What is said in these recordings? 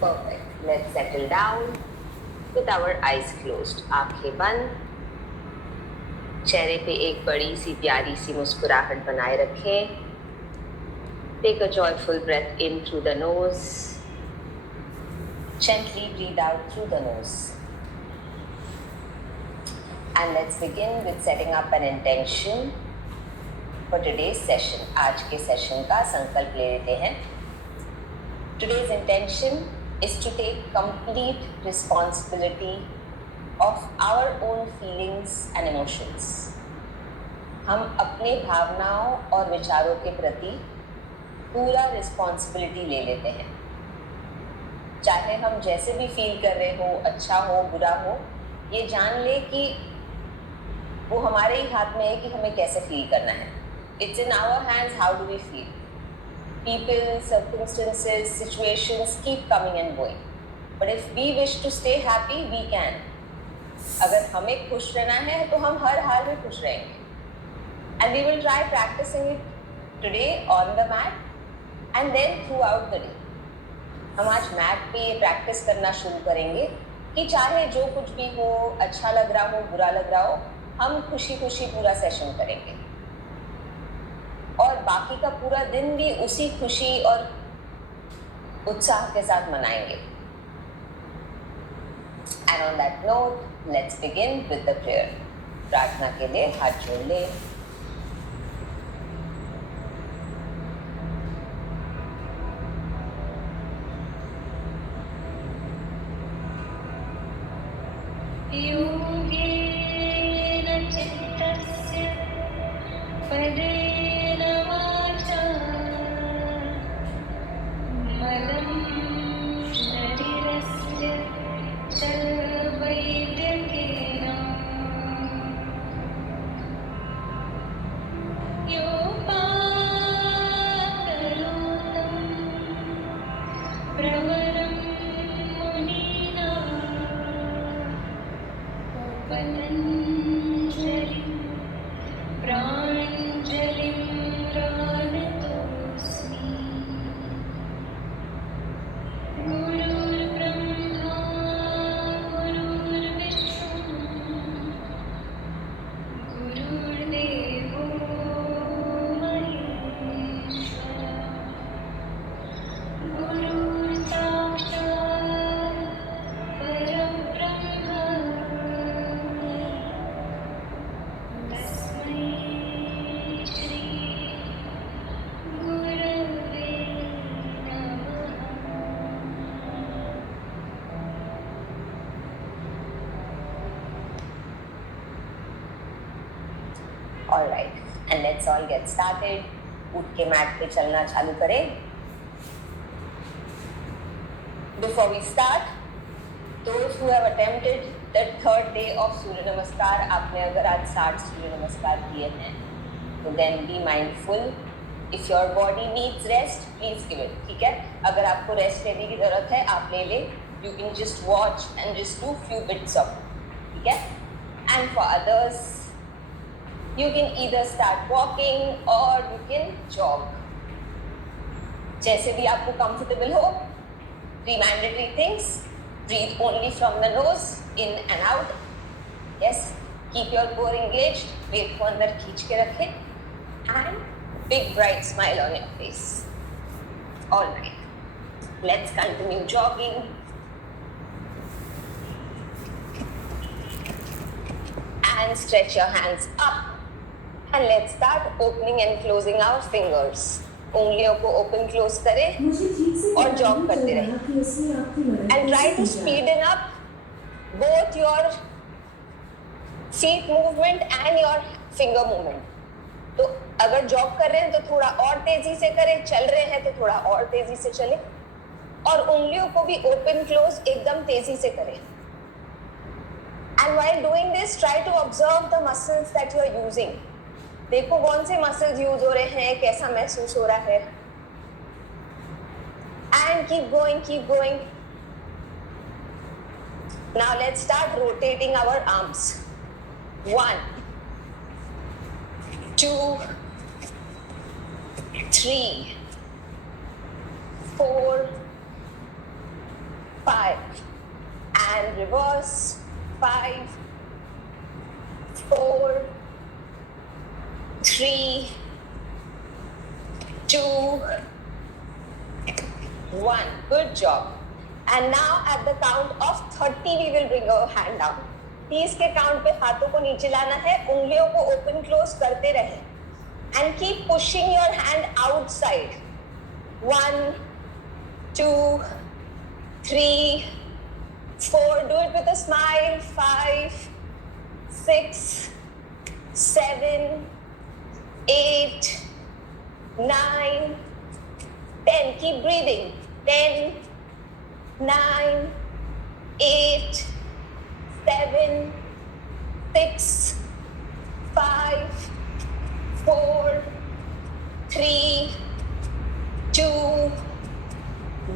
Perfect. Let's settle down with our eyes closed. आंखें बंद. चेहरे पे एक बड़ी सी प्यारी सी मुस्कुराहट बनाए रखें. Take a joyful breath in through the nose. Gently breathe out through the nose. And let's begin with setting up an intention for today's session. आज के सेशन का संकल्प ले लेते हैं. Today's intention is to take complete responsibility of our own feelings and emotions. हम अपने भावनाओं और विचारों के प्रति पूरा रिस्पॉन्सिबिलिटी ले लेते हैं. चाहे हम जैसे भी फील कर रहे हो, अच्छा हो बुरा हो, ये जान ले कि वो हमारे ही हाथ में है कि हमें कैसे फील करना है. It's in our hands how do we feel. People, circumstances, situations keep coming and going. But if we wish to stay happy, we can. अगर हमें खुश रहना है तो हम हर हाल में खुश रहेंगे. And we will try practicing it today on the mat and then throughout the day. हम आज मैट पे ये प्रैक्टिस करना शुरू करेंगे कि चाहे जो कुछ भी हो, अच्छा लग रहा हो, बुरा लग रहा हो, हम खुशी खुशी पूरा सेशन करेंगे और बाकी का पूरा दिन भी उसी खुशी और उत्साह के साथ मनाएंगे. And on that note, let's begin with the prayer. प्रार्थना के लिए हाथ जोड़ ले. योगेन चित्तस्य पदेन वाचा मलं शरीरस्य च वैद्यकेन योपाकरोतं प्रवरं मुनीनाम् पतञ्जलिं प्राञ्जलिं प्रणतोऽस्मि. गुरुर्ब्रह्मा गुरुर्विष्णुः गुरुर्देवो महेश्वरः गुरुर्साक्षात् परब्रह्म तस्मै श्री गुरवे नमः. All right, and let's all get started. उठ के मैट पे चलना चालू करें. Before we start, those who have attempted the third day of सूर्य नमस्कार, आपने अगर आज 60 सूर्य नमस्कार किए हैं, तो then be mindful. If your body needs rest, please give it. ठीक है? अगर आपको रेस्ट लेने की जरूरत है, आप ले ले. You can just watch and just do few bits of it. ठीक है? And for others, you can either start walking or you can jog. जैसे भी आपको comfortable हो. 3 mandatory things. Breathe only from the nose, in and out. Yes. Keep your core engaged. पेट को अंदर खींच के रखें. And big bright smile on your face. All right. Let's continue jogging. And stretch your hands up. And let's start opening and closing our fingers. उंगलियों को open close करें और jog करते रहें. And try to speeden up both your feet movement and your finger movement. तो अगर jog कर रहे हैं तो थोड़ा और तेजी से करें, चल रहे हैं तो थोड़ा और तेजी से चलें और उंगलियों को भी open close एकदम तेजी से करें. And while doing this, try to observe the muscles that you are using. देखो कौन से मसल्स यूज हो रहे हैं, कैसा महसूस हो रहा है. And keep going, keep going. Now let's start rotating our arms. 1, 2, 3, 4, 5 and reverse. 5, 4, 3, 2, 1. Good job. And now at the count of 30 we will bring our hand down. 30 के काउंट पे हाथों को नीचे लाना है, उंगलियों को ओपन क्लोज करते रहे and keep pushing your hand outside. 1, 2, 3, 4. Do it with a smile. 5, 6, 7, 8, 9, 10. Keep breathing. 10, 9, 8, 7, 6, 5, 4, 3, 2,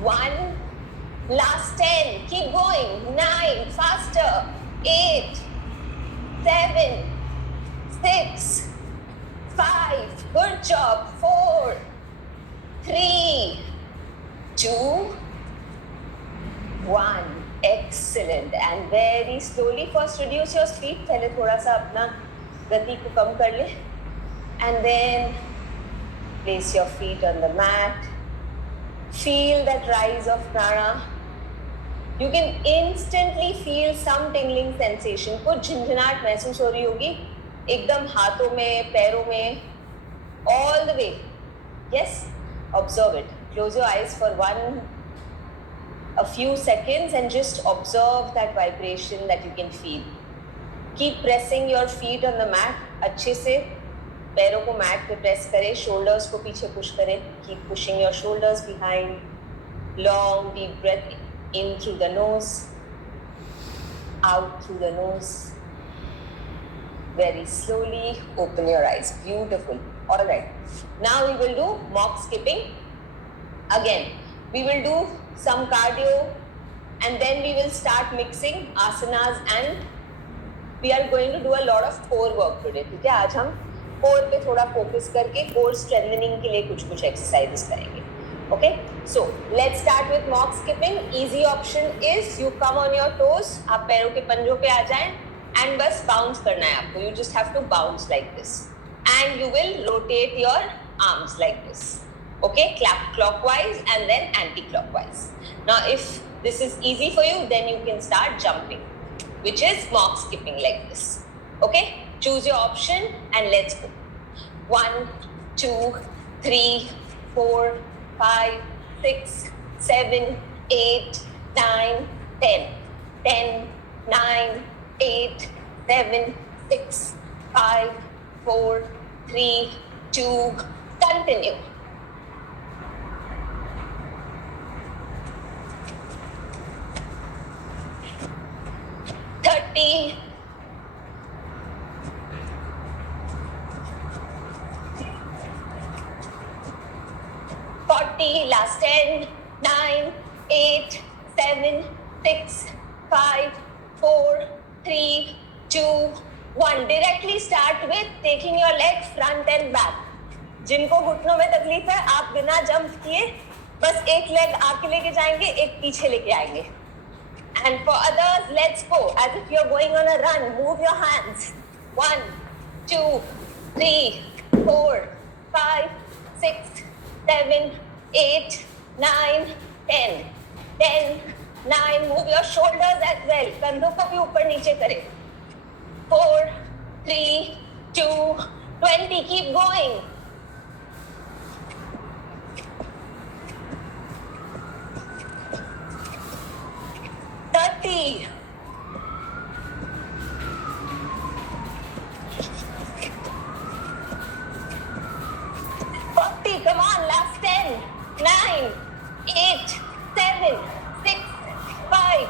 1. Last 10. Keep going. 9. Faster. 8, 7, 6, 5. Good job. 4, 3, 2, 1. Excellent. And very slowly first reduce your speed. पहले थोड़ा सा अपना गति को कम कर ले. And then place your feet on the mat. Feel that rise of prana. You can instantly feel some tingling sensation. कुछ झंझनाहट महसूस हो रही होगी एकदम हाथों में, पैरों में, all the way. Yes, observe it. Close your eyes for a few seconds and just observe that vibration that you can feel. Keep pressing your feet on the mat. अच्छे से पैरों को मैट पे प्रेस करें, shoulders को पीछे push करें. Keep pushing your shoulders behind. Long deep breath in through the nose, out through the nose. Very slowly open your eyes. Beautiful. All right. Now we will do mock skipping. Again, we will do some cardio and then we will start mixing asanas and we are going to do a lot of core work today. ठीक है, आज हम core पे थोड़ा focus करके core strengthening के लिए कुछ exercises करेंगे. Okay, so let's start with mock skipping. Easy option is you come on your toes. आप पैरों के पंजों पे आ जाएं and बस bounce करना है आपको. You just have to bounce like this and you will rotate your arms like this. Okay, clap clockwise and then anti-clockwise. Now if this is easy for you, then you can start jumping, which is mock skipping like this. Okay, choose your option and let's go. 1, 2, 3, 4, 5, 6, 7, 8, 9, 10. 10, 9, 8, 7, 6, 5, 4, 3, 2, continue. 30, 40, last 10, 9, 8, 7, 6, 5, 4, 3, 2, 1. Directly start with taking your leg front and back. जिनको घुटनों में तकलीफ है, आप बिना jump किए बस एक लेग आगे लेके जाएंगे, एक पीछे लेके आएंगे. And for others, let's go as if you're going on a run. Move your hands. 1, 2, 3, 4, 5, 6, 7, 8, 9, 10. 10, 9. Move your shoulders as well. कंधों को भी ऊपर नीचे करें. 4, 3, 2, 20. Keep going. 30. 40. Come on, last 10, 9, 8, 7, 6, 5,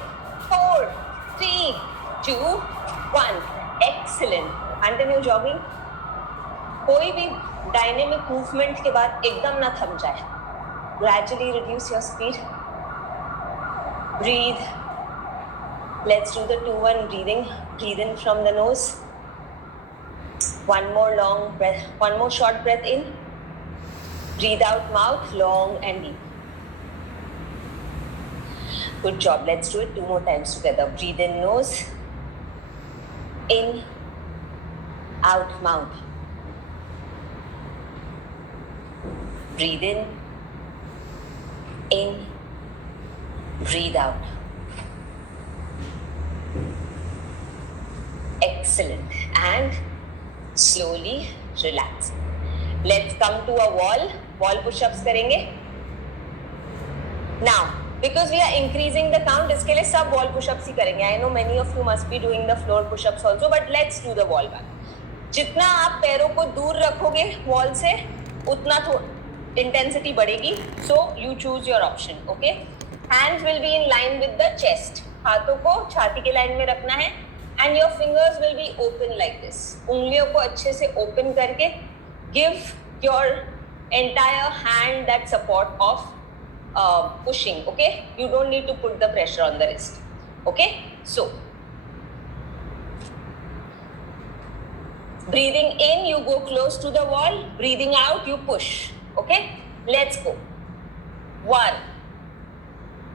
4, 3, 2, 1. Excellent. Continue jogging. कोई भी डायनेमिक मूवमेंट के बाद एकदम ना थम जाए. Gradually reduce your speed. Breathe. Let's do the 2-1 breathing. Breathe in from the nose. One more long breath. One more short breath in. Breathe out mouth, long and deep. Good job. Let's do it 2 more times together. Breathe in nose. In. Out mouth. Breathe in. In. Breathe out. Excellent. And slowly relax. Let's come to a wall. Wall push-ups करेंगे. Now, because we are increasing the count, इसके लिए सब wall push-ups ही करेंगे. I know many of you must be doing the floor push-ups also, but let's do the wall one. जितना आप पैरों को दूर रखोगे wall से, उतना intensity बढ़ेगी. So you choose your option. Okay? Hands will be in line with the chest. हाथों को छाती के लाइन में रखना है. And your fingers will be open like this. उंगलियों को अच्छे से open करके give your entire hand that support of pushing. Okay, you don't need to put the pressure on the wrist. Okay, so breathing in, you go close to the wall. Breathing out, you push. Okay, let's go. 1,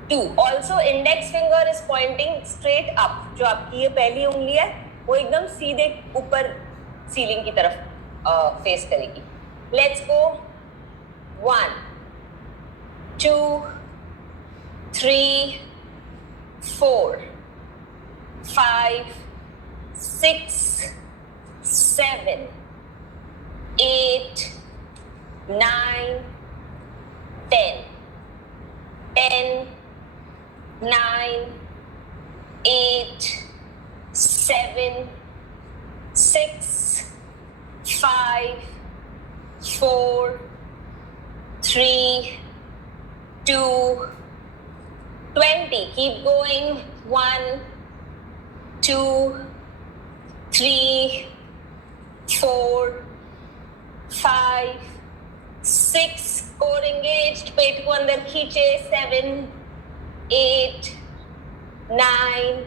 2. Also, index finger is pointing straight up. जो आपकी ये पहली उंगली है, वो एकदम सीधे ऊपर सीलिंग की तरफ फेस करेगी. Let's go. 1, 2, 3, 4, 5, 6, 7, 8, 9, 10. 10, 9, 8, 7, 6, 5, 4, 3, 2, 20. Keep going. 1, 2, 3, 4, 5, 6. Core engaged. पेट को अंदर खींचे. 7, 8, 9,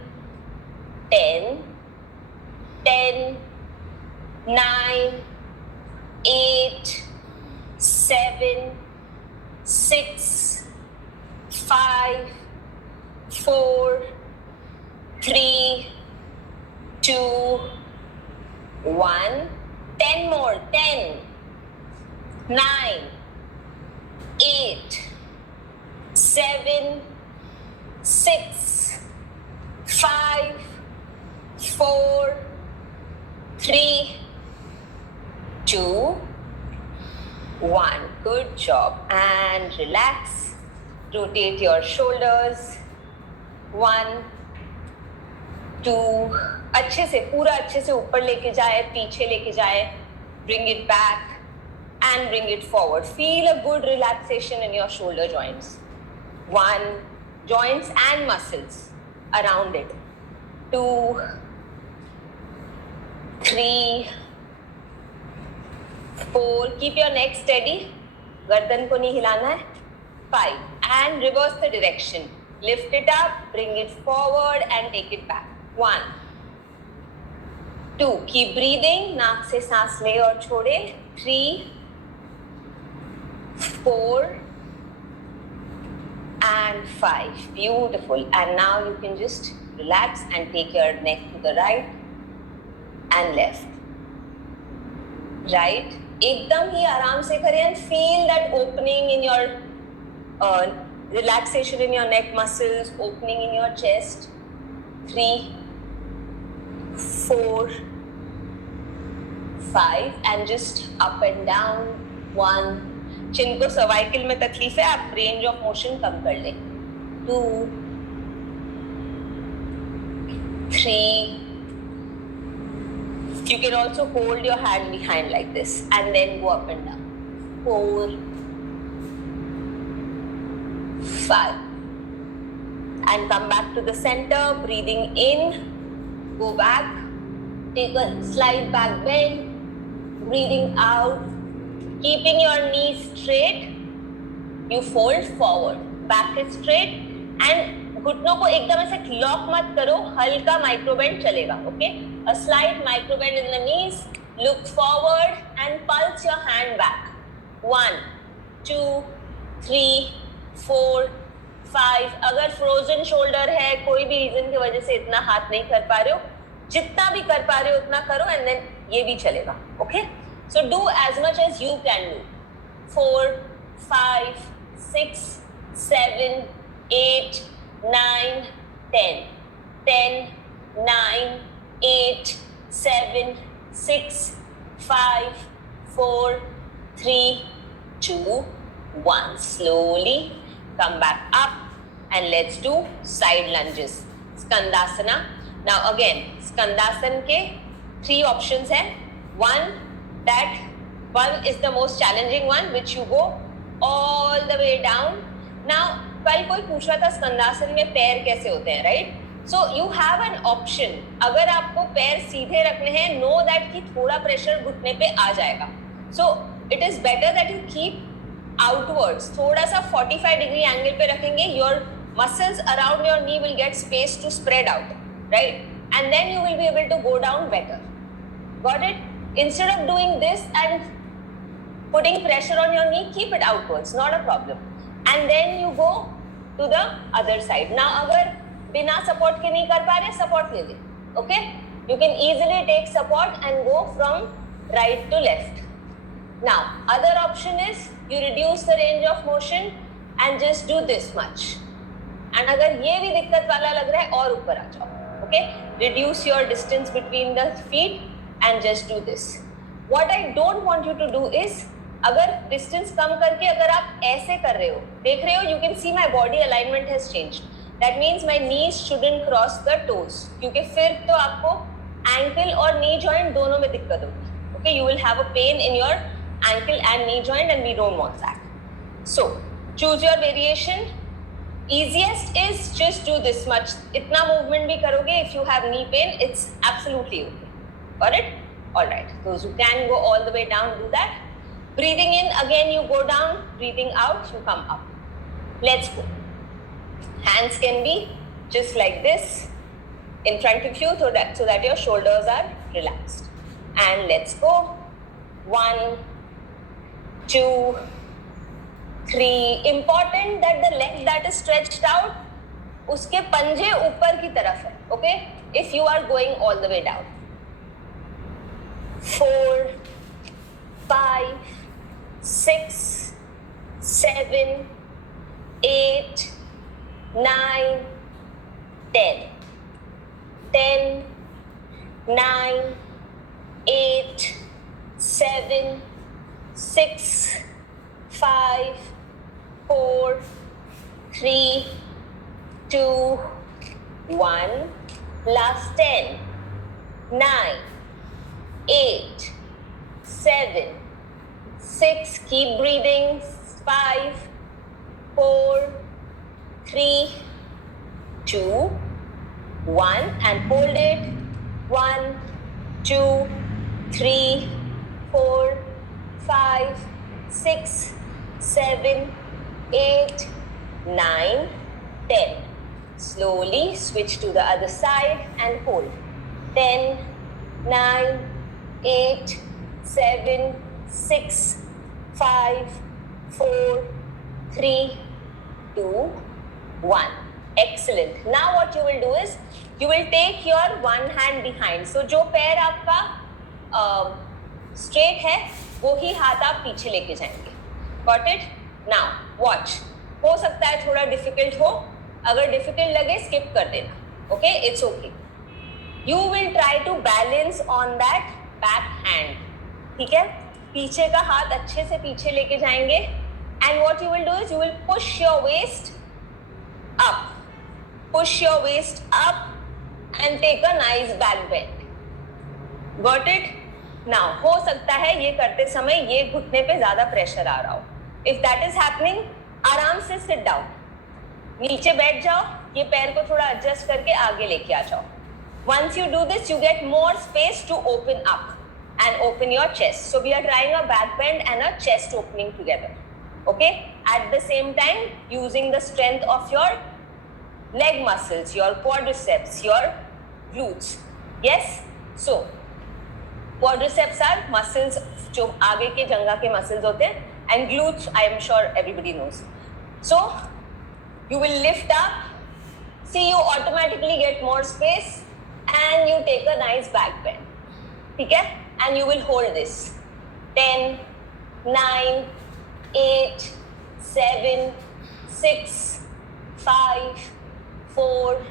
10, 10, 9, 8, 7, 6, 5, 4, 3, 2, 1. 10 more. 10, 9, 8, 7, 6, 5, 4, 3, 2, 1. Good job. And relax. Rotate your shoulders. 1, 2. अच्छे से पूरा अच्छे से ऊपर लेके जाए, पीछे लेके जाए. Bring it back and bring it forward. Feel a good relaxation in your shoulder joints. 1, joints and muscles around it. 2, 3, 4. Keep your neck steady. गर्दन को नहीं हिलाना है. 5. And reverse the direction. Lift it up, bring it forward and take it back. 1, 2. Keep breathing. नाक से सांस ले और छोड़े. 3, 4 and 5. Beautiful. And now you can just relax and take your neck to the right and left. Right. एकदम ही आराम से करें and feel that opening in your relaxation in your neck muscles, opening in your chest. 3, 4, 5 and just up and down. 1. जिनको cervical में तकलीफ है आप range of motion कम कर लें. 2, 3. You can also hold your hand behind like this and then go up and down. 4, 5. And come back to the center. Breathing in. Go back. Take a slight back bend. Breathing out. Keeping your knees straight. You fold forward. Back is straight. And घुटनों को एकदम ऐसे lock मत करो. हल्का micro bend चलेगा. Okay? A slight micro bend in the knees. Look forward and pulse your hand back. 1, 2, 3, 4, 5. अगर frozen shoulder है, कोई भी रीजन की वजह से इतना हाथ नहीं कर पा रहे हो, जितना भी कर पा रहे हो उतना करो, एंड देन ये भी चलेगा. Okay, so do as much as you can do. 4, 5, 6, 7, 8, 9, 10. 10, 9, 8, 7, 6, 5, 4, 3, 2, 1. Slowly come back up and let's do side lunges. Skandasana. Now again, Skandasana के 3 options हैं. One is the most challenging one, which you go all the way down. Now कल कोई पूछ रहा था स्कंदासन में पैर कैसे होते हैं, right? So you have an option. अगर आपको पैर सीधे रखने हैं, know that कि थोड़ा प्रेशर घुटने पे आ जाएगा. So it is better that you keep outwards. थोड़ा सा 45 degree angle पे रखेंगे, your muscles around your knee will get space to spread out, right? And then you will be able to go down better. Got it? Instead of doing this and putting pressure on your knee, keep it outwards, not a problem. And then you go to the other side. Now अगर बिना support के नहीं कर पा रहे, support ले ले. Okay? You can easily take support and go from right to left. Now, other option is you reduce the range of motion and just do this much. And अगर ये भी दिक्कत वाला लग रहा है, और ऊपर आ जाओ. Okay? Reduce your distance between the feet and just do this. What I don't want you to do is, अगर distance कम करके अगर आप ऐसे कर रहे हो, देख रहे हो, you can see my body alignment has changed. That means my knees shouldn't cross the toes. क्योंकि फिर तो आपको ankle और knee joint दोनों में दिक्कत होगी. Okay? You will have a pain in your ankle and knee joint, and we don't want that. So choose your variation. Easiest is just do this much. इतना movement भी करोगे, if you have knee pain, it's absolutely okay. Got it? All right. Those who can go all the way down, do that. Breathing in, again you go down. Breathing out, you come up. Let's go. Hands can be just like this in front of you, so that your shoulders are relaxed. And let's go. 1, 2, 3. Important that the leg that is stretched out, उसके पंजे ऊपर की तरफ है. Okay? If you are going all the way down. 4, 5, 6, 7, 8, 9, 10. 10, 9, 8, 7, 6, 5, 4, 3, 2, 1. Last 10, 9, 8, 7, 6. Keep breathing. 5, 4, 3, 2, 1. And hold it. 1, 2, 3, 4, 5, 6, 7, 8, 9, 10. Slowly switch to the other side and hold. 10, 9, 8, 7, 6, 5, 4, 3, 2, 1. Excellent. Now what you will do is, you will take your one hand behind. So जो पैर आपका straight है, वो ही हाथ आप पीछे लेके जाएंगे. Got it? Now watch. हो सकता है थोड़ा difficult हो. अगर difficult लगे skip कर देना. Okay? It's okay. You will try to balance on that back hand. ठीक है? पीछे का हाथ अच्छे से पीछे लेके जाएंगे. And what you will do is, you will push your waist up. Push your waist up and take a nice back bend. Got it? Now, हो सकता है ये करते समय ये घुटने पे ज्यादा प्रेशर आ रहा हो. If that is happening, आराम से sit down. नीचे बैठ जाओ, ये पैर को थोड़ा adjust करके आगे लेके आ जाओ. Once you do this, you get more space to open up and open your chest. So we are trying a back bend and a chest opening together. Okay? At the same time, using the strength of your leg muscles, your quadriceps, your glutes. Yes? So, quadriceps are muscles जो आगे के जंगा के muscles होते हैं, and glutes I am sure everybody knows. So, You will lift up. See, you automatically get more space and you take a nice back bend. Okay? And you will hold this. 10, 9, 8, 7, 6, 5, 4,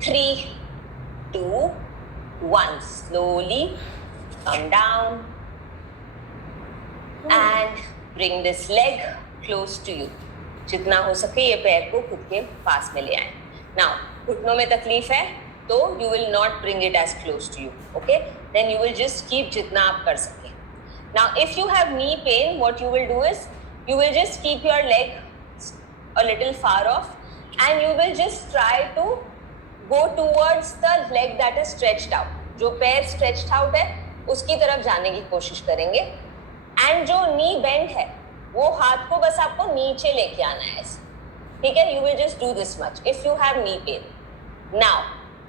3, 2, 1. Slowly come down and bring this leg close to you. जितना हो सके ये पैर को खुद के पास में ले आए. Now, घुटनों में तकलीफ है तो you will not bring it as close to you. Okay? Then you will just keep जितना आप कर सके. Now, if you have knee pain, what you will do is you will just keep your leg a little far off and you will just try to go towards the leg that is stretched out. जो पैर stretched out है उसकी तरफ जाने की कोशिश करेंगे. And जो knee bend है वो हाथ को बस आपको नीचे लेके आना है ऐसे. ठीक है? You will just do this much if you have knee pain. Now,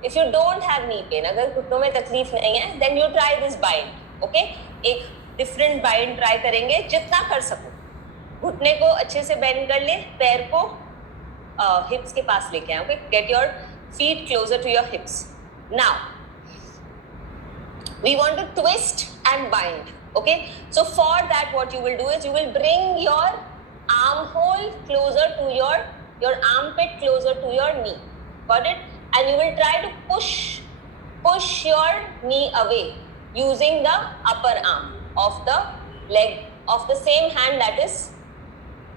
if you don't have knee pain, अगर घुटनों में तकलीफ नहीं है, then you try this bind. Okay? एक डिफरेंट बाइंड ट्राई करेंगे जितना कर सको. घुटने को अच्छे से बेंड कर ले, पैर को हिप्स के पास लेके आए. Okay, get your feet closer to your hips. Now we want to twist and bind. Okay, so for that what you will do is you will bring your arm whole closer to your armpit closer to your knee. Got it? And you will try to push your knee away using the upper arm of the leg of the same hand that is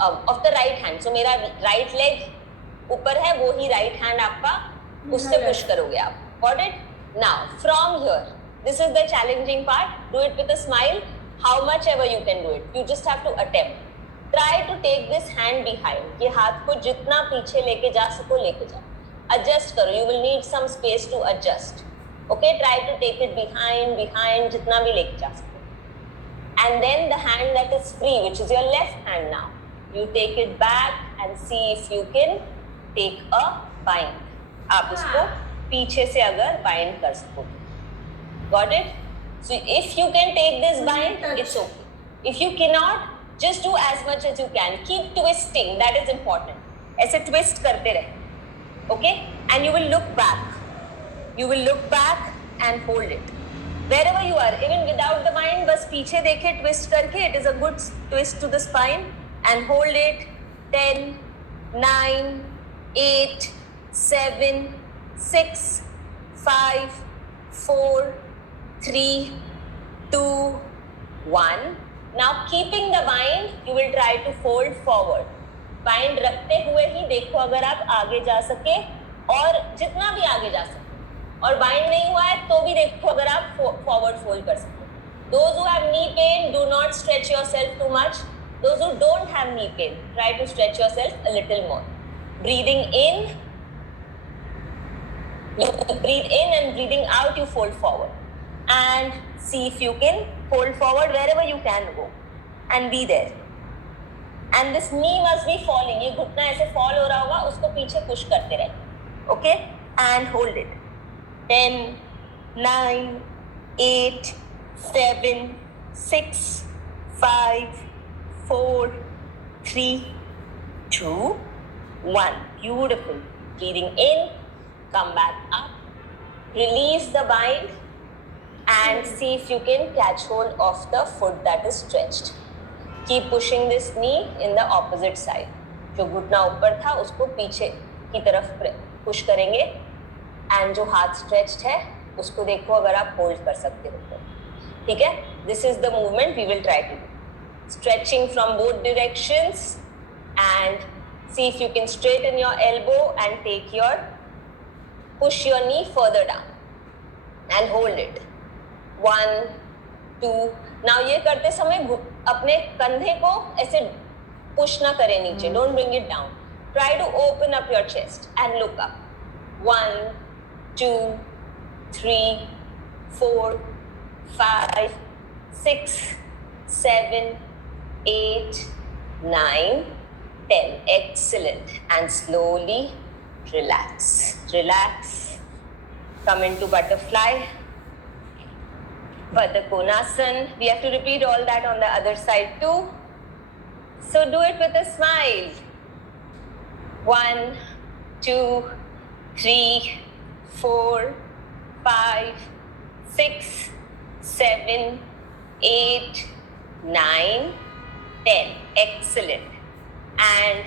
of the right hand. So मेरा right leg ऊपर है, वो ही right hand आपका उससे push करोगे आप. Got it? Now from here, this is the challenging part. Do it with a smile. How much ever you can do it. You just have to attempt. Try to take this hand behind. ये हाथ को जितना पीछे लेके जा सको लेके जाओ. Adjust करो. You will need some space to adjust. Okay? Try to take it behind जितना भी लेके जा सको. And then the hand that is free, which is your left hand now, you take it back and see if you can take a bind. आप इसको पीछे से अगर bind कर सको. Got it? So if you can take this bind, it's okay. If you cannot, just do as much as you can. Keep twisting. That is important. ऐसे twist करते रहे. Okay? And you will look back. You will look back and hold it. Wherever you are, even without the bind, बस पीछे देखे twist करके. It is a good twist to the spine and hold it. 10, 9, 8, 7, 6, 5, 4, 3, 2, 1. Now keeping the bind, you will try to fold forward. Bind रखते हुए ही देखो अगर आप आगे जा सके और जितना भी आगे जा सके. और bind नहीं हुआ है तो भी देखो अगर आप forward fold कर सको. Those who have knee pain, do not stretch yourself too much. Those who don't have knee pain, try to stretch yourself a little more. Breathing in, you breathe in and breathing out, you fold forward. And see if you can fold forward wherever you can go and be there. And this knee must be falling. ये घुटना ऐसे fall हो रहा होगा, उसको पीछे push करते रहे. Okay? And hold it. 10, 9, 8, 7, 6, 5, 4, 3, 2, 1. Beautiful. Breathing in, come back up. Release the bind. And see if you can catch hold of the foot that is stretched. Keep pushing this knee in the opposite side. जो घुटना ऊपर था उसको पीछे की तरफ push करेंगे. And जो हाथ stretched है उसको देखो अगर आप hold कर सकते हो तो. ठीक है? This is the movement we will try to do. Stretching from both directions and see if you can straighten your elbow and push your knee further down and hold it. 1, 2. Now ये करते समय अपने कंधे को ऐसे push ना करें नीचे. Don't bring it down. Try to open up your chest and look up. 1, 2, 3, 4, 5, 6, 7, 8, 9, 10. Excellent. And slowly relax. Relax. Come into butterfly. Baddha Konasana. We have to repeat all that on the other side too. So do it with a smile. 1, 2, 3, 4, 5, 6, 7, 8, 9, 10. Excellent. And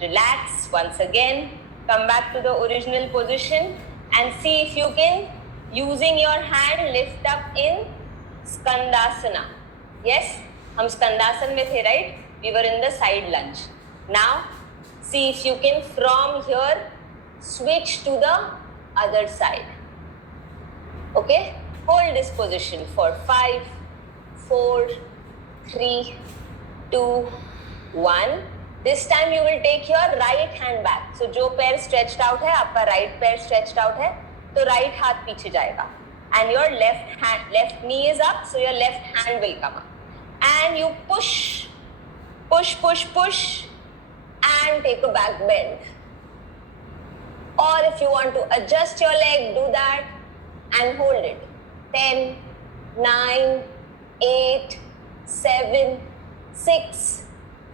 relax once again. Come back to the original position and see if you can, using your hand, lift up in Skandasana. Yes, हम Skandasana में थे, right? We were in the side lunge. Now, see if you can from here switch to the other side. Okay? Hold this position for 5, 4, 3, 2, 1. This time you will take your right hand back. So जो पैर stretched out है, आपका right पैर stretched out है, तो right हाथ पीछे जाएगा. And your left knee is up, so your left hand will come up. And you push, push, push, push, and take a back bend. Or if you want to adjust your leg, do that and hold it. 10, 9, 8, 7, 6,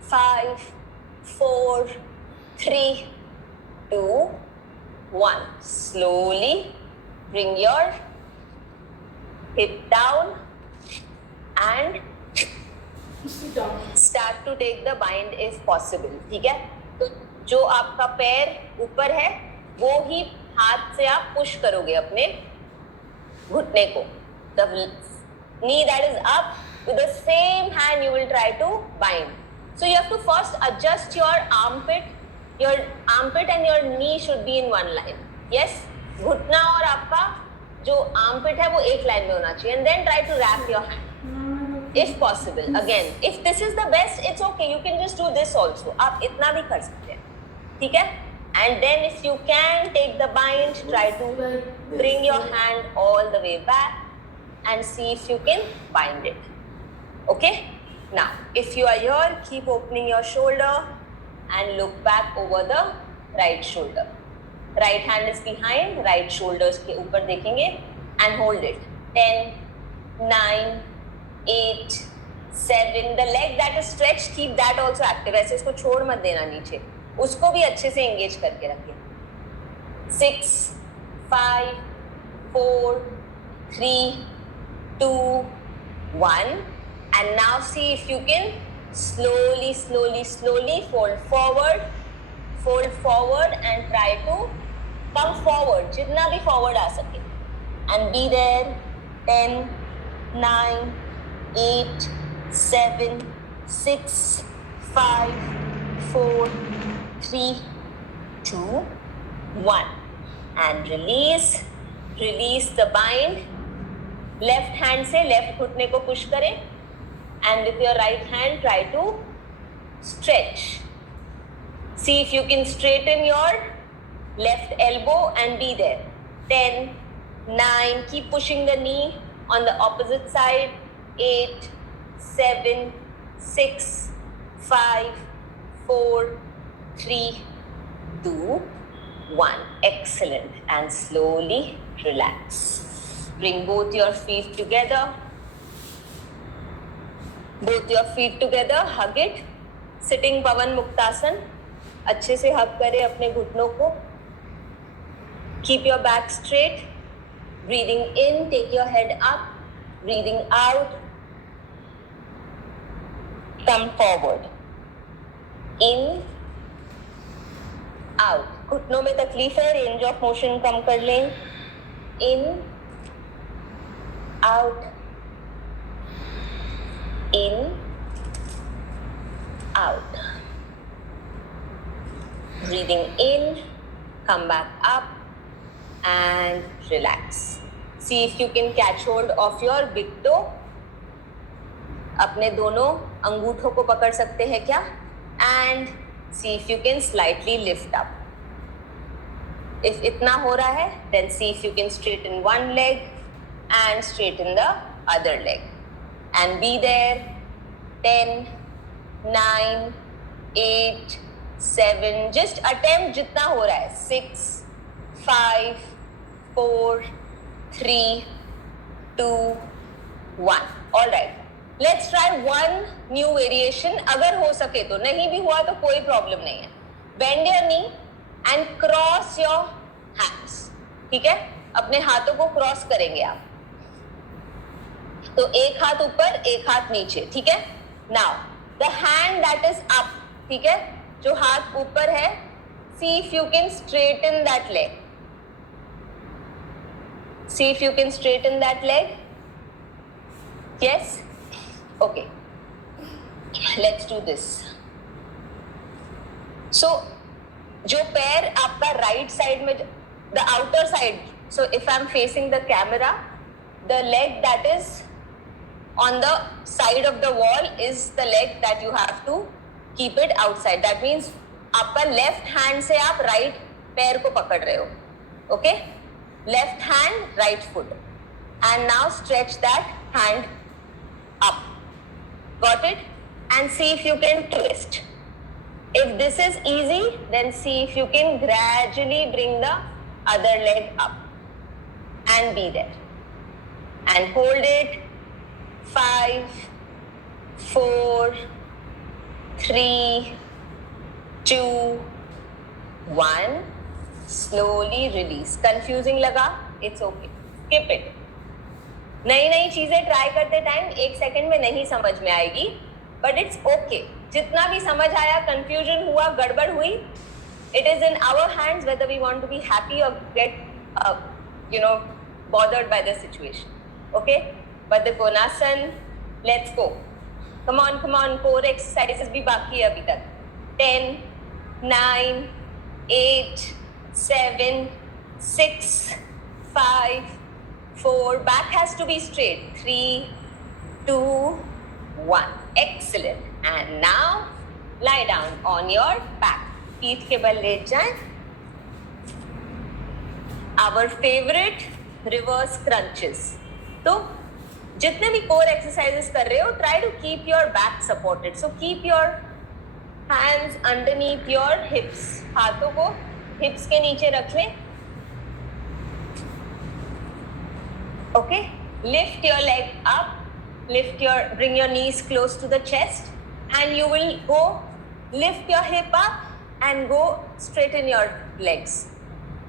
5, 4, 3, 2, 1. Slowly bring your hip down and start to take the bind if possible. ठीक है? तो जो आपका पैर ऊपर है वो ही हाथ से आप पुश करोगे अपने घुटने को. The knee that is up, with the same hand you will try to bind. So you have to first adjust your armpit and your knee should be in one line. Yes, घुटना और आपका जो armpit है वो एक line में होना चाहिए. And then try to wrap your hand if possible. Again, if this is the best, it's okay. You can just do this also. आप इतना भी कर सकते हैं. ठीक है? And then if you can take the bind, try to bring your hand all the way back and see if you can bind it. Okay? Now, if you are here, keep opening your shoulder and look back over the right shoulder. Right hand is behind, right shoulders के ऊपर देखेंगे and hold it. 10, 9, 8, 7. The leg that is stretched, keep that also active. ऐसे इसको छोड़ मत देना नीचे. उसको भी अच्छे से engage करके रखिए. 6, 5, 4, 3, 2, 1. And now see if you can slowly fold forward and try to come forward, जितना भी forward आ सके. And be there. 10, 9, 8, 7, 6, 5, 4, 3, 2, 1. And release the bind. Left hand से left घुटने को push करें. And with your right hand, try to stretch. See if you can straighten your left elbow and be there. 10, 9, keep pushing the knee on the opposite side. 8, 7, 6, 5, 4, 3, 2, 1. Excellent. And slowly relax. Bring both your feet together. Both your feet together, hug it. Sitting Pavan Muktasan. अच्छे से hug करें अपने घुटनों को. Keep your back straight. Breathing in, take your head up. Breathing out, come forward. In, out. घुटनों में तकलीफ है, range of motion कम कर लें. In, out. In, out. Breathing in, come back up and relax. See if you can catch hold of your big toe. अपने दोनों अंगूठों को पकड़ सकते हैं क्या? And see if you can slightly lift up. If इतना हो रहा है, then see if you can straighten one leg and straighten the other leg. And be there. 10, 9, 8, 7. Just attempt जितना हो रहा है. 6, 5, 4, 3, 2, 1. All right. Let's try one new variation. अगर हो सके तो, नहीं भी हुआ तो कोई problem नहीं है. Bend your knee and cross your hands. ठीक है, अपने हाथों को क्रॉस करेंगे आप. तो एक हाथ ऊपर, एक हाथ नीचे. ठीक है. Now the hand that is up, ठीक है, जो हाथ ऊपर है, see if you can straighten that leg. See if you can straighten that leg. Yes? Okay. Let's do this. So, जो पैर आपका राइट साइड में, the outer side, so if I'm facing the camera, the leg that is on the side of the wall is the leg that you have to keep it outside. That means आपका left hand से आप right पैर को पकड़ रहे हो. Okay? Left hand, right foot. And now stretch that hand up. Got it? And see if you can twist. If this is easy, then see if you can gradually bring the other leg up. And be there. And hold it. 5, 4, 3, 2, 1. Slowly release. Confusing लगा? It's okay. Skip it. नई नई चीजें try करते time 1 second में नहीं समझ में आएगी, but it's okay. जितना भी समझ आया, confusion हुआ, गड़बड़ हुई, it is in our hands whether we want to be happy or get bothered by the situation. Okay? But the Konasana, let's go. Come on. Core exercises भी बाकी है अभी तक. 10, 9, 8, 7, 6, 5, 4. Back has to be straight. 3, 2, 1. Excellent. And now lie down on your back. पीठ के बल late जाएं. Our favorite reverse crunches. तो जितने भी core exercises कर रहे हो, try to keep your back supported. So keep your hands underneath your hips. हाथों को hips के नीचे रख लें. Okay, lift your leg up, bring your knees close to the chest, and you will go lift your hip up and go straighten your legs.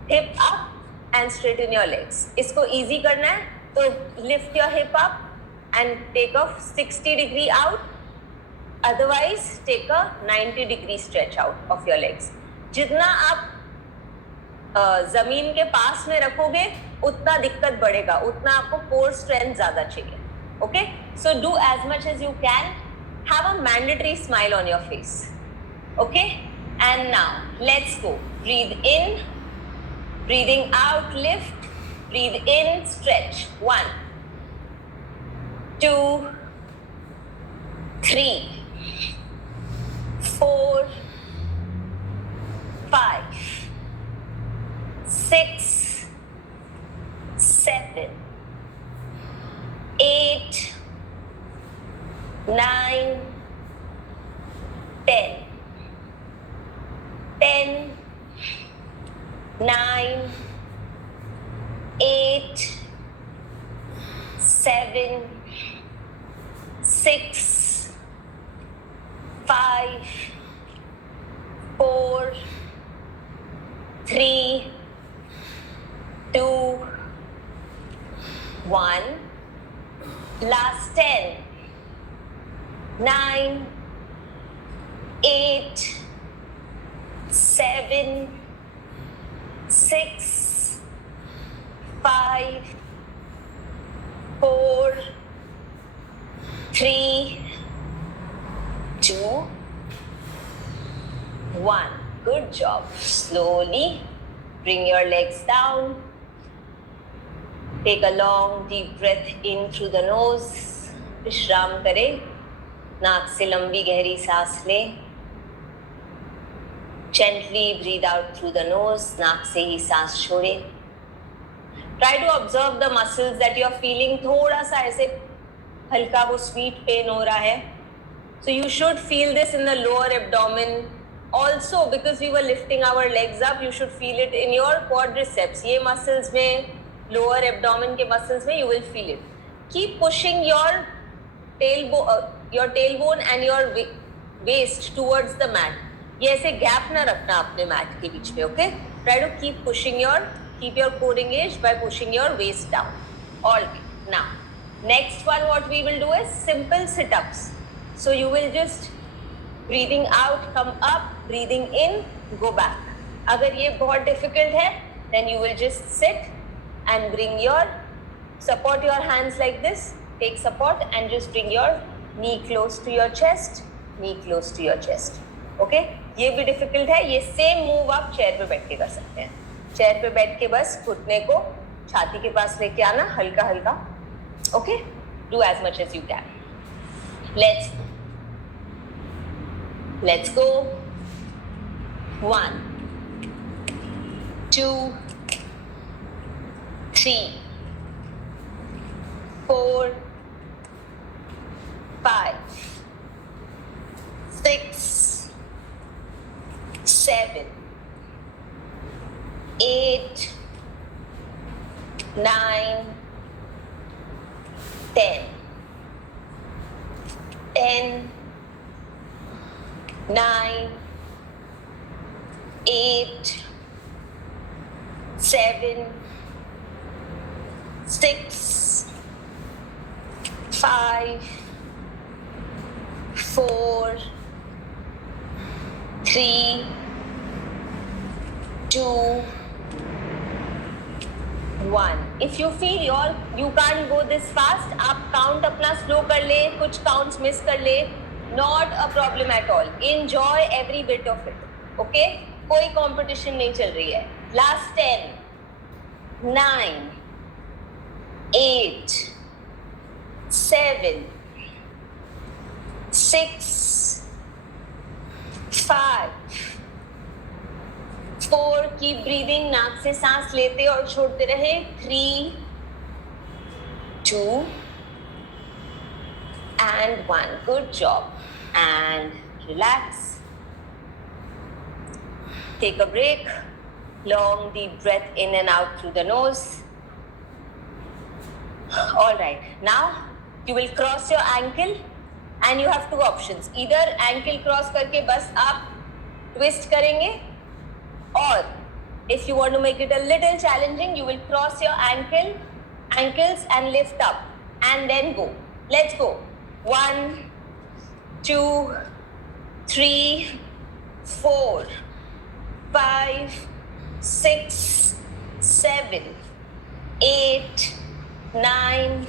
Hip up and straighten your legs. इसको easy करना है, तो lift your hip up and take a 60-degree out. Otherwise, take a 90-degree stretch out of your legs. जितना आप जमीन के पास में रखोगे, उतना दिक्कत बढ़ेगा, उतना आपको कोर स्ट्रेंथ ज्यादा चाहिए. Okay, so do as much as you can. Have a mandatory smile on your face. Okay, and now let's go. Breathe in, breathing out, lift. Breathe in, stretch. 1, 2, 3, 4, 5, 6, 7, 8, 9, 10. 10, 9, 8, 7, 6, 5, 4, 3, 2, 1. Last 10, 9, 8, 7, 6, 5, 4, 3, 2, 1. Good job. Slowly bring your legs down. Take a long deep breath in through the nose. विश्राम करें. नाक से लंबी गहरी सांस लें. Gently breathe out through the nose. नाक से ही सांस छोड़ें. Try to observe the muscles that you are feeling. थोड़ा सा ऐसे हल्का वो sweet pain हो रहा है. So you should feel this in the lower abdomen. Also, because we were lifting our legs up, you should feel it in your quadriceps. ये muscles में, lower abdomen के muscles में, you will feel it. Keep pushing your tailbone and your waist towards the mat. ये ऐसे gap ना रखना अपने mat के बीच में, okay? Try to keep your core engaged by pushing your waist down. All right. Now, next one, what we will do is simple sit-ups. So you will just breathing out, come up, breathing in, go back. अगर ये बहुत difficult है, then you will just sit and support your hands like this. Take support and just bring your knee close to your chest, knee close to your chest. Okay? ये भी difficult है. ये same move आप chair पे बैठ के कर सकते हैं. चेयर पे बैठ के बस घुटने को छाती के पास लेके आना, हल्का हल्का. Okay, do as much as you can. Let's go. 1 2 3 4 5 6 7 8 9 10 9 8 7 6 5 4 3 2 1. If you feel you can't go this fast, आप count अपना slow कर ले, कुछ counts miss कर ले, not a problem at all. Enjoy every bit of it. Okay? कोई competition नहीं चल रही है. Last 10 9 8 7 6 5 4. Keep breathing. नाक से सांस लेते और छोड़ते रहे. 3 2 and 1. Good job. And relax. Take a break. Long deep breath in and out through the nose. All right. Now you will cross your ankle and you have two options. Either ankle cross करके बस आप twist करेंगे, or if you want to make it a little challenging, you will cross your ankles and lift up and then go. Let's go. 1 2 3 4 5 6 7 8 9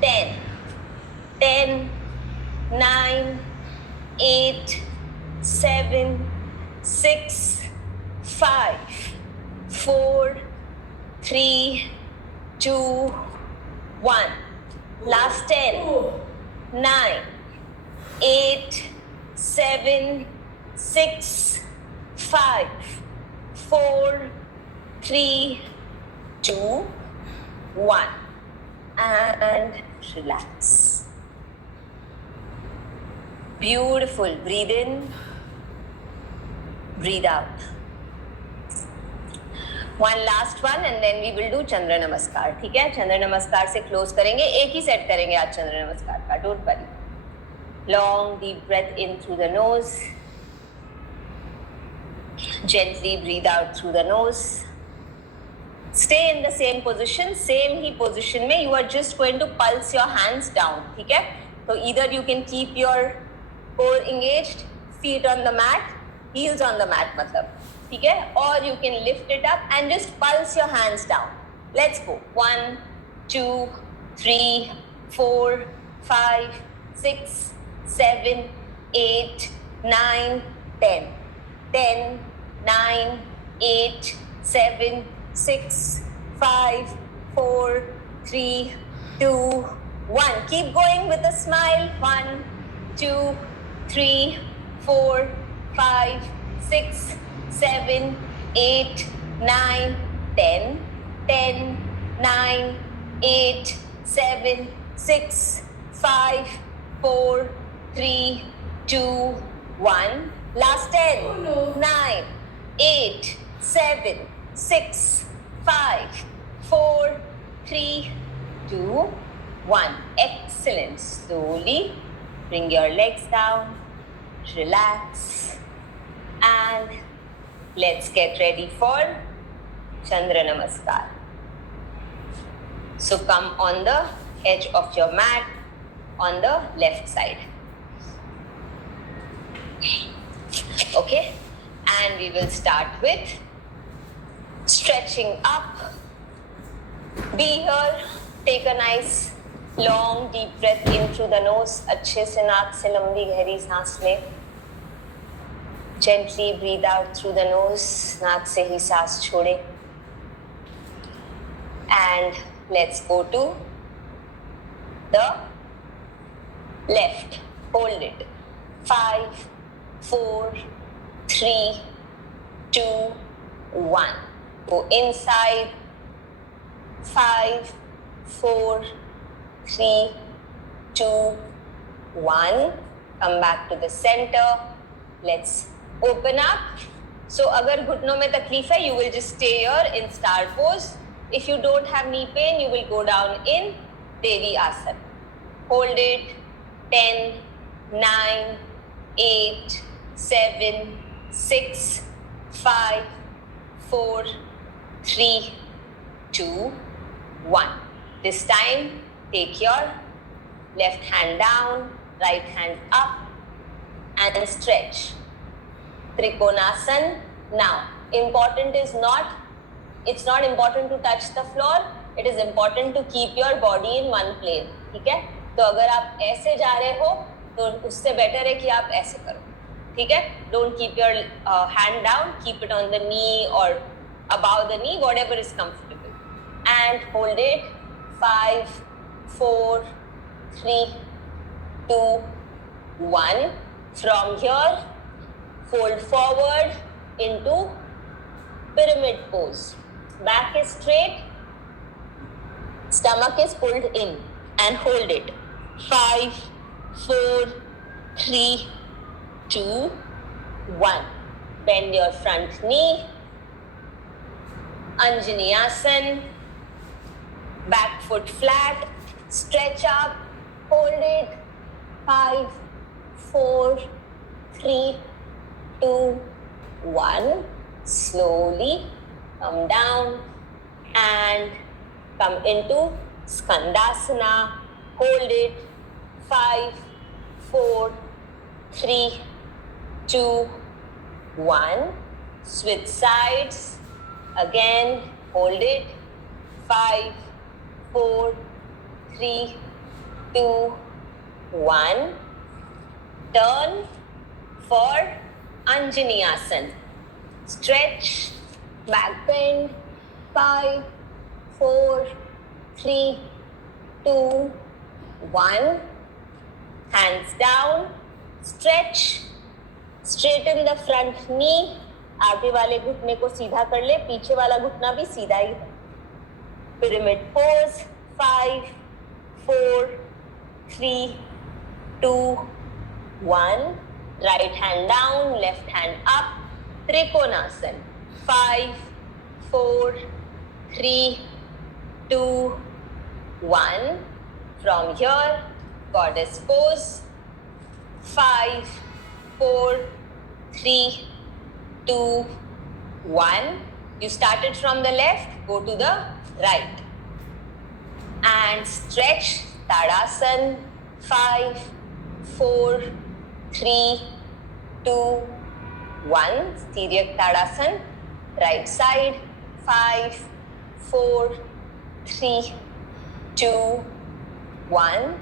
10 9 8 7 6 5 4 3 2 1. Last 10 9 8 7 6 5 4 3 2 1. And relax. Beautiful. Breathe in, breathe out. One last one and then we will do चंद्र नमस्कार. ठीक है? चंद्र नमस्कार से close करेंगे. एक ही set करेंगे आज चंद्र नमस्कार का. Don't worry. Long deep breath in through the nose. Gently breathe out through the nose. Stay in the same position. Same he position में you are just going to pulse your hands down. ठीक है? So either you can keep your core engaged, feet on the mat, heels on the mat मतलब. ठीक है? Or you can lift it up and just pulse your hands down. Let's go. 1 2 3 4 5 6 7 8 9 10 9 8 7 6 5 4 3 2 1. Keep going with a smile. 1 2 3 4 5 6 7 8 9 10 9 8 7 6 5 4 3 2 1. Last 10 9 8 7 6 5 4 3 2 1. Excellent. Slowly bring your legs down. Relax. And let's get ready for Chandra Namaskar. So come on the edge of your mat on the left side. Okay, and we will start with stretching up. Be here, take a nice long deep breath in through the nose. अच्छे से नाक से लंबी गहरी सांस लें. Gently breathe out through the nose. नाक से ही सांस छोड़ें. And let's go to the left. Hold it. 5, 4, 3, 2, 1. Go inside. 5, 4, 3, 2, 1. Come back to the center. Let's open up. So अगर घुटनों में तकलीफ है, you will just stay here in star pose. If you don't have knee pain, you will go down in Devi Asana. Hold it. 10, 9, 8, 7, 6, 5, 4, 3, 2, 1. This time, take your left hand down, right hand up, and stretch. Trikonasana. Now, it's not important to touch the floor. It is important to keep your body in one plane. ठीक है? तो अगर आप ऐसे जा रहे हो, तो उससे better है कि आप ऐसे करो. ठीक है? Don't keep your hand down. Keep it on the knee or above the knee, whatever is comfortable. And hold it. 5, 4, 3, 2, 1. From here, fold forward into pyramid pose. Back is straight, stomach is pulled in, and hold it. 5, 4, 3, 2, 1. Bend your front knee. Anjani Asana. Back foot flat. Stretch up. Hold it. 5, 4, 3, 2, 1. Slowly come down and come into Skandasana. Hold it. 5, 4, 3, 2, 1. Switch sides. Again, hold it. 5, 4, 3, 2, 1. Turn for Anjani Asana. Stretch, back bend. 5, 4, 3, 2, 1. Hands down. Stretch. Straighten the front knee. आगे वाले घुटने को सीधा कर ले. पीछे वाला घुटना भी सीधा ही है. Pyramid pose. 5, 4, 3, 2, 1. Right hand down, left hand up. Trikonasana. 5, 4, 3, 2, 1. From here, goddess pose. 5, 4, 3, 2, 1. You started from the left, go to the right. And stretch. Tadasana. 5, 4, 3, 2, 1. Tiryak Tadasana. Right side. 5, 4, 3, 2, 1.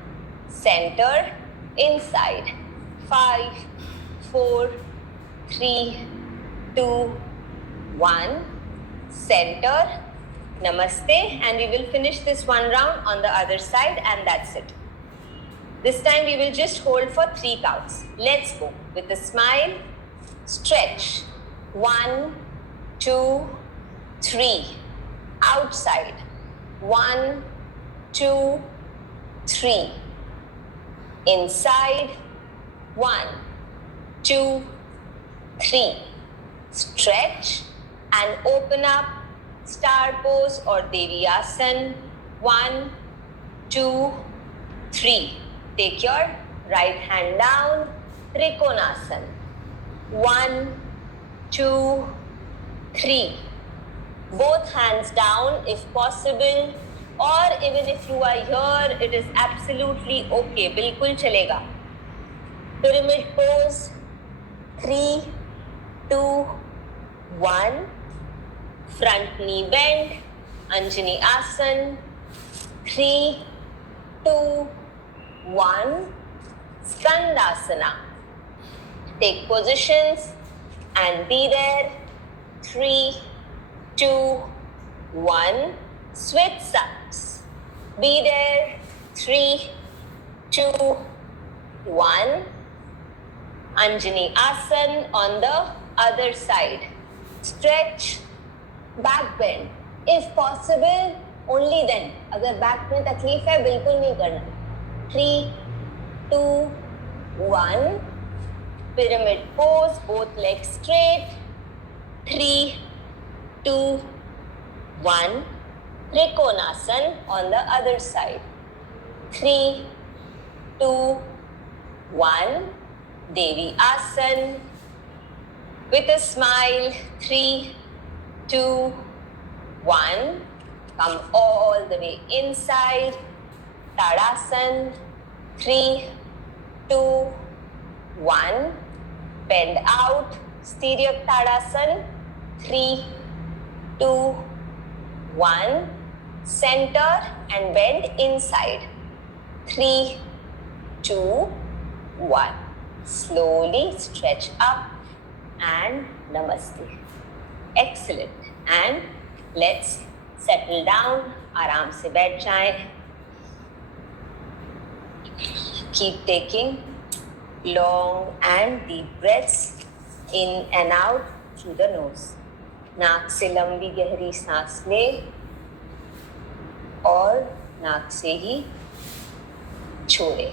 Center. Inside. 5, 4, 3, 2, 1. Center. Namaste. And we will finish this one round on the other side, and that's it. This time we will just hold for 3 counts. Let's go. With a smile. Stretch. 1, 2, 3. Outside. 1, 2, 3. Inside. 1, 2, 3. Stretch and open up. Star pose or Devi Asana. 1, 2, 3. Take your right hand down. Trikonasana. 1, 2, 3. Both hands down if possible, or even if you are here, it is absolutely okay. बिल्कुल चलेगा. Pyramid pose. 3, 2, 1. Front knee bend. Anjani Asan. 3, 2, 1. Skandasana. Take positions and be there. 3, 2, 1. Switch sides. Be there. 3, 2, 1. Anjani Asan on the other side. Stretch. Back bend. If possible, only then. अगर back में तकलीफ है बिल्कुल नहीं करना. 3, 2, 1. Pyramid pose, both legs straight. 3, 2, 1. Trikonasana on the other side. 3, 2, 1. Devi Asana. With a smile. 3, 2, 1. Come all the way inside. Tadasana. 3, 2, 1. Bend out. Stereo Tadasana. 3, 2, 1. Center and bend inside. 3, 2, 1. Slowly stretch up and namaste. Excellent. And let's settle down. आराम से बैठ जाएं. Keep taking long and deep breaths in and out through the nose. नाक से लंबी गहरी सांस ले और नाक से ही छोड़े.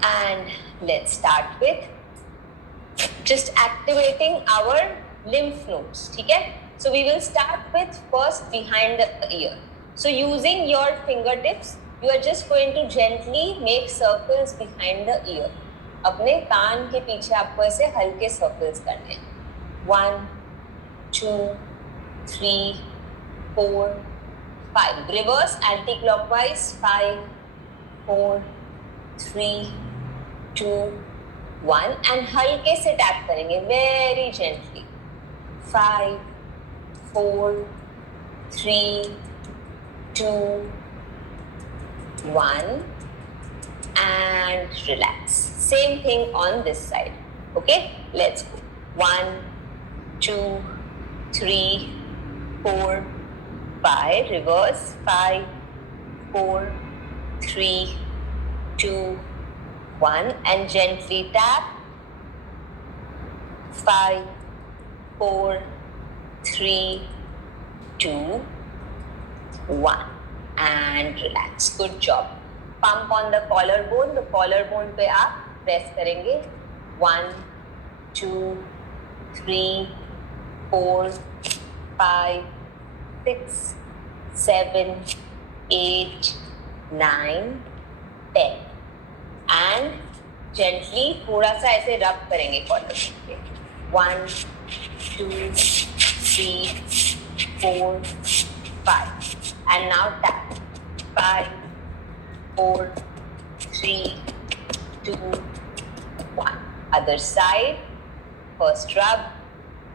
And let's start with just activating our lymph nodes. ठीक है? So we will start with first behind the ear. So using your fingertips, you are just going to gently make circles behind the ear. अपने कान के पीछे आपको ऐसे हल्के circles करने हैं. 1, 2, 3, 4, 5. Reverse anti-clockwise. 5, 4, 3, 2, 1. And हल्के से tap करेंगे very gently. 5, 4, 3, 2, 1. And relax. Same thing on this side. Okay, let's go. 1, 2, 3, 4, 5. Reverse. 5, 4, 3, 2, 1. And gently tap. 5, 4, 3, 2, 1. And relax. Good job. Pump on the collarbone. The collarbone पे आप press करेंगे. 1, 2, 3, 4, 5, 6, 7, 8, 9, 10. And gently थोड़ा सा ऐसे rub करेंगे collarbone पे. 1, 2, 3, 4, 5. And now tap. 5, 4, 3, 2, 1. Other side. First rub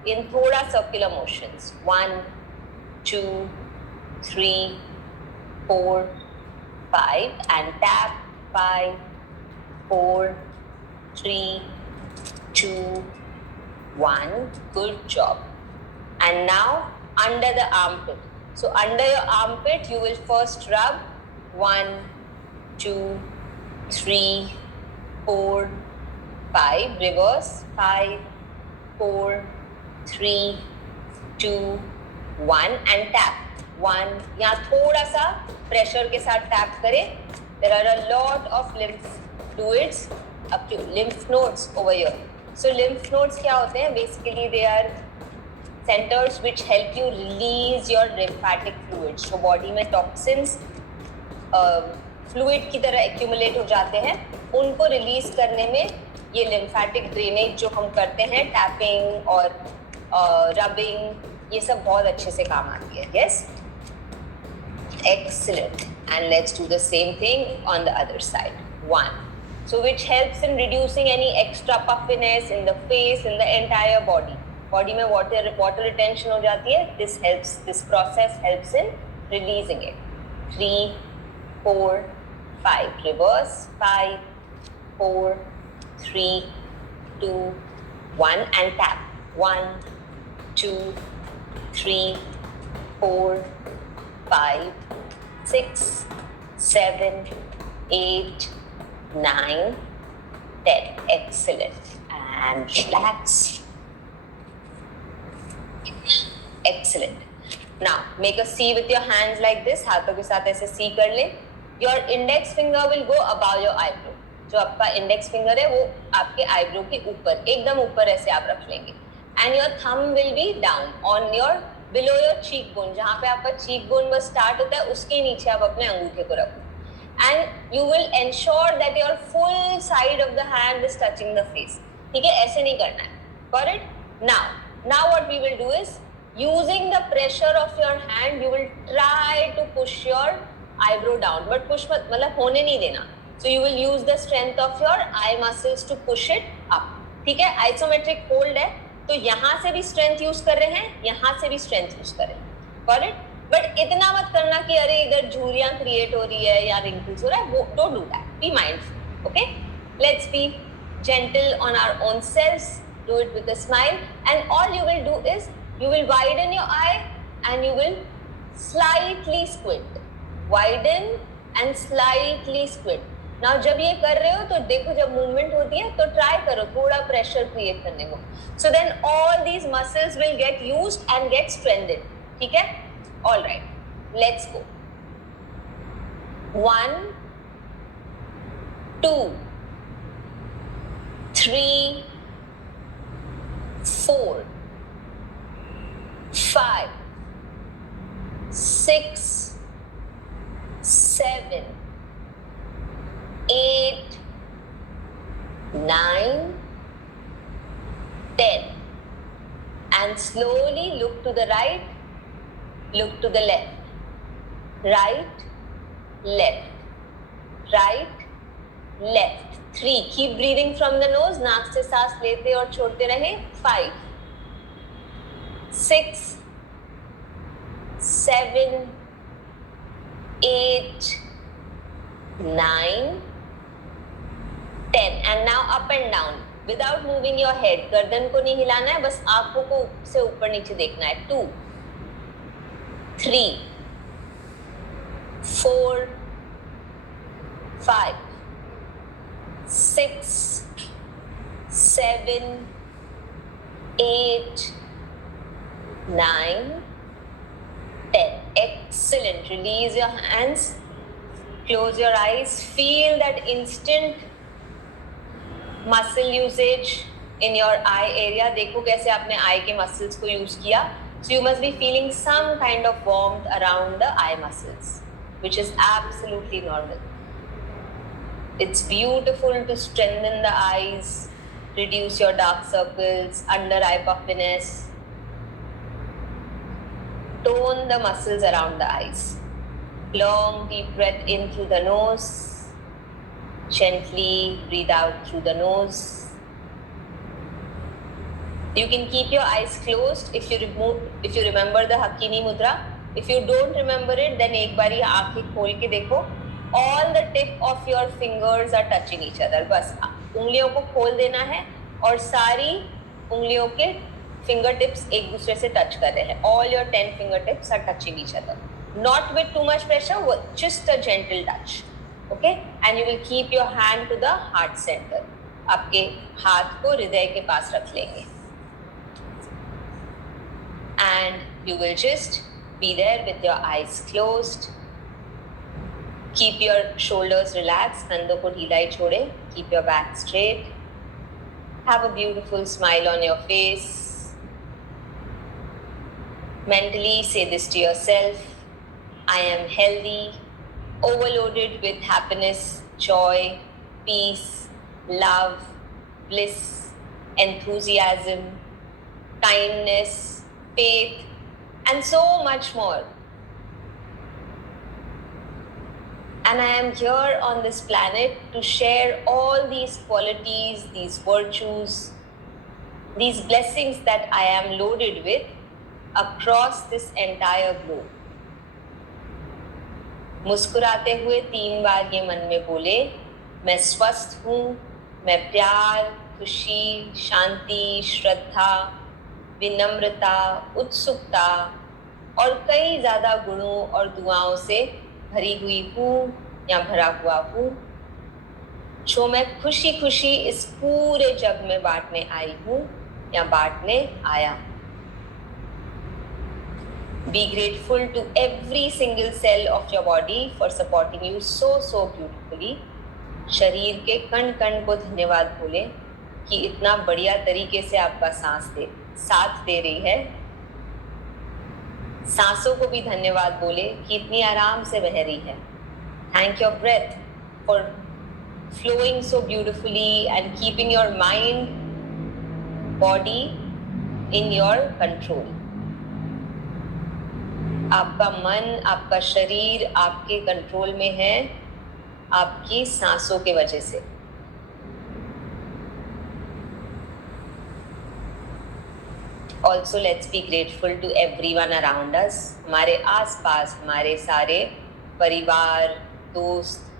in thoda circular motions. 1, 2, 3, 4, 5. And tap. 5, 4, 3, 2, 1. Good job. And now under the armpit. So under your armpit, you will first rub 1, 2, 3, 4, 5. Reverse. 5, 4, 3, 2, 1. And tap. 1. यहाँ थोड़ा सा pressure के साथ tap करें. There are a lot of lymph fluids up to lymph nodes over here. So lymph nodes क्या होते हैं? Basically they are centers which help you release your lymphatic fluids. So body में toxins fluid की तरह accumulate हो जाते हैं, उनको रिलीज करने में ये लिम्फेटिक ड्रेनेज जो हम करते हैं, टैपिंग और रबिंग, ये सब बहुत अच्छे से काम आती है. Yes, excellent. And let's do the same thing on the other side. 1. So which helps in reducing any extra puffiness in the face, in the entire body. Body में water retention हो जाती है. This process helps in releasing it. 3, 4, 5. Reverse. 5, 4, 3, 2, 1 and tap. 1, 2, 3, 4, 5, 6, 7, 8, 9, 10. Excellent. And relax. Excellent. Now, make a C with your hands like this. हाथों के साथ ऐसे C कर ले. Your index finger will go above your eyebrow. जो आपका index finger है वो आपके eyebrow के ऊपर, एकदम ऊपर ऐसे आप रख लेंगे. And your thumb will be down on your below your cheekbone. जहाँ पे आपका cheekbone बस start होता है, उसके नीचे आप अपने अंगूठे को रखो. And you will ensure that your full side of the hand is touching the face. ठीक है, ऐसे नहीं करना है. Got it? Now what we will do is, using the pressure of your hand, you will try to push your eyebrow down, but push मतलब होने नहीं देना. So you will use the strength of your eye muscles to push it up. ठीक है, isometric hold है, तो यहाँ से भी strength use कर रहे हैं, यहाँ से भी strength use कर रहे हैं. Got it? But इतना मत करना कि अरे इधर झुर्रियाँ create हो रही है या wrinkles हो रहा है. वो don't do that. Be mindful. Okay? Let's be gentle on our own selves. Do it with a smile, and all you will do is you will widen your eye and you will slightly squint. Widen and slightly squint. Now जब ये कर रहे हो तो देखो जब movement होती है तो try करो थोड़ा pressure create करने को. So then all these muscles will get used and get strengthened. ठीक है? All right. Let's go. 1, 2, 3, 4, 5, 6, 7, 8, 9, 10. And slowly look to the right, look to the left. Right, left. Right, left. 3. Keep breathing from the nose. नाक से सांस लेते और छोड़ते रहें. 5, 6, 7, 8, 9, 10. And now up and down without moving your head. गर्दन को नहीं हिलाना है, बस आंखों को से ऊपर नीचे देखना है. 2, 3, 4, 5, 6, 7, 8, 9, 10. Excellent. Release your hands. Close your eyes. Feel that instant muscle usage in your eye area. देखो कैसे आपने eye के muscles को use किया. So you must be feeling some kind of warmth around the eye muscles, which is absolutely normal. It's beautiful to strengthen the eyes, reduce your dark circles, under eye puffiness, tone the muscles around the eyes. Long deep breath in through the nose, gently breathe out through the nose. You can keep your eyes closed if you remember the Hakini Mudra. If you don't remember it, then एक बारी आँखें खोल के देखो. All the tip of your fingers are touching each other. बस उंगलियों को खोल देना है और सारी उंगलियों के fingertips एक दूसरे से touch कर रहे हैं. All your 10 fingertips are touching each other. Not with too much pressure, just a gentle touch. Okay? And you will keep your hand to the heart center. आपके हाथ को हृदय के पास रख लेंगे. And you will just be there with your eyes closed. Keep your shoulders relaxed. कंधों को ढीला ही छोड़े. Keep your back straight. Have a beautiful smile on your face. Mentally say this to yourself. I am healthy. overloaded with happiness, joy, peace, love, bliss, enthusiasm, kindness, faith, and so much more. And I am here on this planet to share all these qualities, these virtues, these blessings that I am loaded with across this entire globe. मुस्कुराते हुए 3 बार ये मन में बोले, मैं स्वस्थ हूँ, मैं प्यार, खुशी, शांति, श्रद्धा, विनम्रता, उत्सुकता और कई ज़्यादा गुणों और दुआओं से भरी हुई हूँ या भरा हुआ हूँ, जो मैं खुशी खुशी इस पूरे जग में बांटने आई हूँ या बांटने आया हूँ. Be grateful to every single cell of your body for supporting you so beautifully. शरीर के कण कण को धन्यवाद बोले कि इतना बढ़िया तरीके से आपका साथ दे रही है. सांसों को भी धन्यवाद बोले कि इतनी आराम से बह रही है. Thank your breath for flowing so beautifully and keeping your mind, body in your control. आपका मन, आपका शरीर आपके कंट्रोल में है आपकी सांसों के वजह से. Also, let's be grateful to everyone around us. हमारे आसपास हमारे सारे परिवार, दोस्त,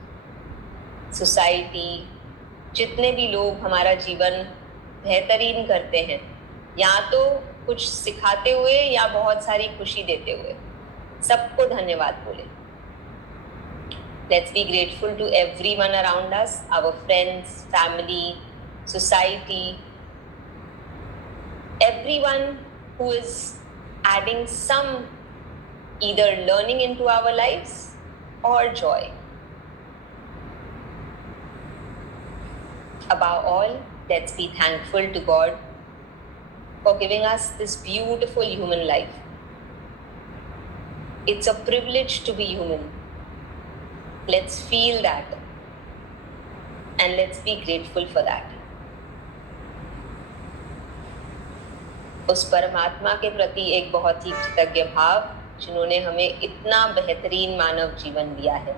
सोसाइटी, जितने भी लोग हमारा जीवन बेहतरीन करते हैं, या तो कुछ सिखाते हुए या बहुत सारी खुशी देते हुए, सबको धन्यवाद बोले. Let's be grateful to everyone around us, our friends, family, society, everyone who is adding some either learning into our lives or joy. Above all, let's be thankful to God for giving us this beautiful human life. It's a privilege to be human. Let's feel that and let's be grateful for that. उस परमात्मा के प्रति एक बहुत ही कृतज्ञ भाव जिन्होंने हमें इतना बेहतरीन मानव जीवन दिया है.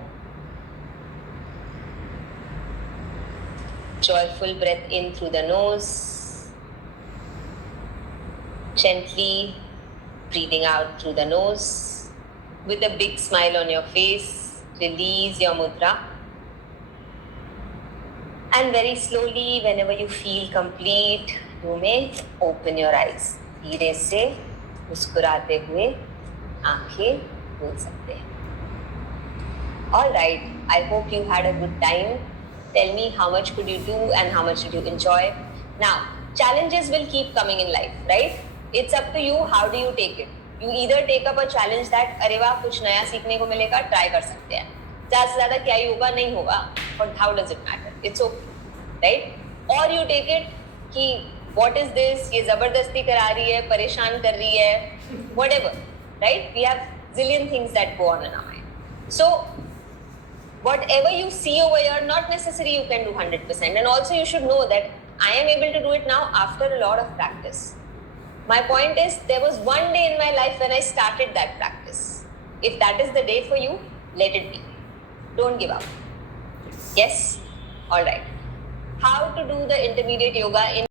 Joyful breath in through the nose, gently breathing out through the nose. With a big smile on your face, release your mudra. And very slowly, whenever you feel complete, you may open your eyes. धीरे से मुस्कुराते हुए आंखें खोल सकते हैं. All right, I hope you had a good time. Tell me how much could you do and how much did you enjoy. Now, challenges will keep coming in life, right? It's up to you. How do you take it? You either take up a challenge that अरे वाह कुछ नया सीखने को मिलेगा, try कर सकते हैं. ज़्यादा से ज़्यादा क्या ही होगा, नहीं होगा, but how does it matter? It's okay, right? Or you take it कि what is this? ये ज़बरदस्ती करा रही है, परेशान कर रही है, whatever, right? We have zillion things that go on in our mind. So whatever you see over here, not necessarily you can do 100%. And also you should know that I am able to do it now after a lot of practice. My point is, there was one day in my life when I started that practice. If that is the day for you, let it be. Don't give up. Yes? Alright. How to do the intermediate yoga in